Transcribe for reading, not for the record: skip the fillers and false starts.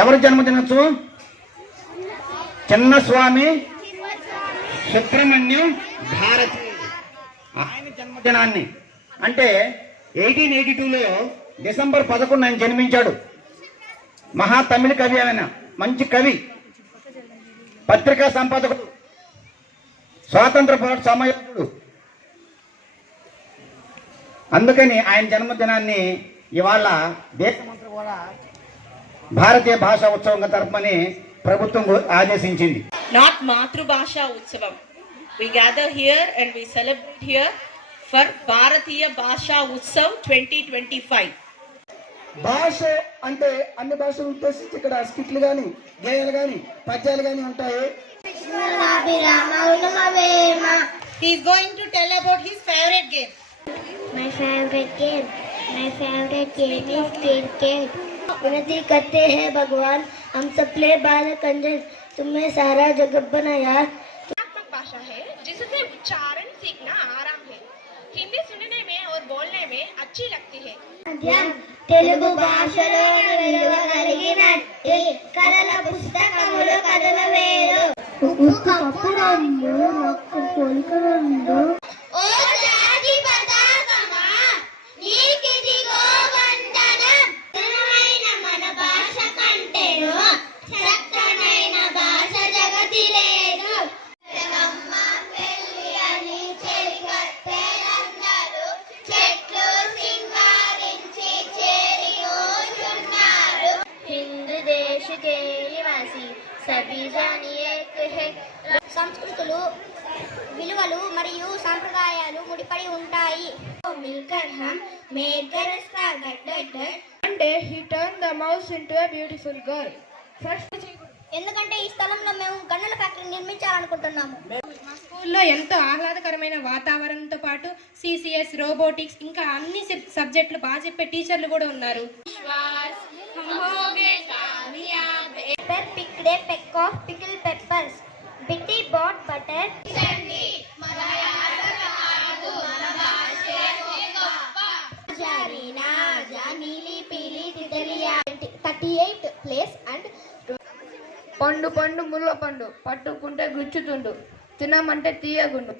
ఎవరి జన్మదినోత్సవం? చిన్నస్వామి సుబ్రహ్మణ్యం భారతి ఆయన జన్మదినాన్ని. అంటే 1882లో డిసెంబర్ 11 ఆయన జన్మించాడు. మహా తమిళ కవి, ఆయన మంచి కవి, పత్రికా సంపాదకుడు, స్వాతంత్ర పోరాట సమయోధుడు. అందుకని ఆయన జన్మదినాన్ని ఇవాళ దేశమంతా కూడా భారతీయ భాషా ఉత్సవంగా జరపమని ప్రభుత్వం ఆదేశించింది. Not మాతృభాషా ఉత్సవం. We gather here and we celebrate here for భారతీయ భాషా ఉత్సవ్ 2025. భాష అంటే అన్ని భాషలు ఉద్దేశించి ఇక్కడ స్కిట్లు కానీ, గేయాలు కానీ, పద్యాలు కానీ ఉంటాయి. He is going to tell about his favorite game. My favorite game is cricket. विनती करते हैं भगवान, हम सब प्ले बाल कंजन, तुम्हें सारा जगत बनाया. भाषा है जिससे उच्चारण सीखना आराम है. हिंदी सुनने में और बोलने में अच्छी लगती है. తెలుగు భాషలో కలిగినట్టి కళల పుస్తకములు కథల వేరు. ఉప్పు రంగు ఒక్క పోలిక రంగు. ఓ జాతి పతాకమా నీకిదిగో వందనం. ఘనమైన మన భాష కంటేను చక్కనైన భాష జగతి లేదు. పెళ్లి అని చెలికత్తెలందరూ చెట్లు సింగారించి చేరి కూర్చున్నారు. హిందూ దేశ के निवासी सभी जानिए है. సంస్కృతులు, విలువలు మరియు సాంప్రదాయాలు ముడిపడి ఉంటాయి. మిల్కర్ హమ్ మేకర్ One day he turned the mouse into a beautiful girl. ఎందుకంటే ఈ స్థలంలో మేము గన్నుల ఫ్యాక్టరీ నిర్మించాలనుకుంటున్నాము. మా స్కూల్లో ఎంతో ఆహ్లాదకరమైన వాతావరణంతో పాటు సిసిఎస్, రోబోటిక్స్ ఇంకా అన్ని సబ్జెక్టులు బాగా చెప్పే టీచర్లు కూడా ఉన్నారు. Pepper picked a peck of pickled peppers. Bitty bought butter. Jarina, Janili, Pili, Titalia. 38 place and పండు పండు ముల్ల పండు, పట్టుకుంటే గుచ్చుతుండు, తినమంటే తీయగుండు.